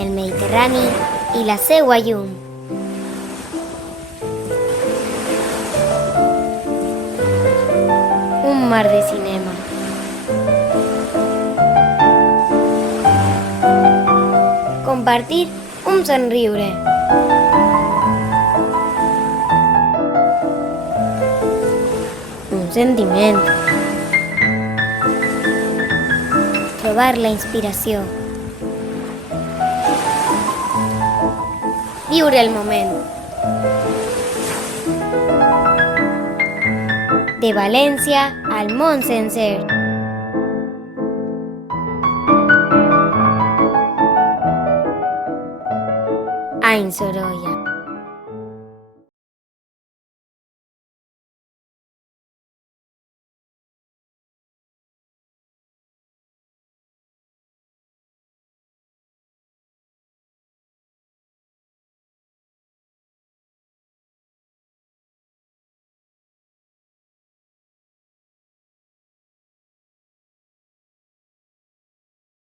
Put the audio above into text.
el Mediterrani i la seua llum. Un mar de cinema. Compartir un somriure. Un sentiment. Trobar la inspiració. Viure el moment. De València al món sencer. Any Sorolla.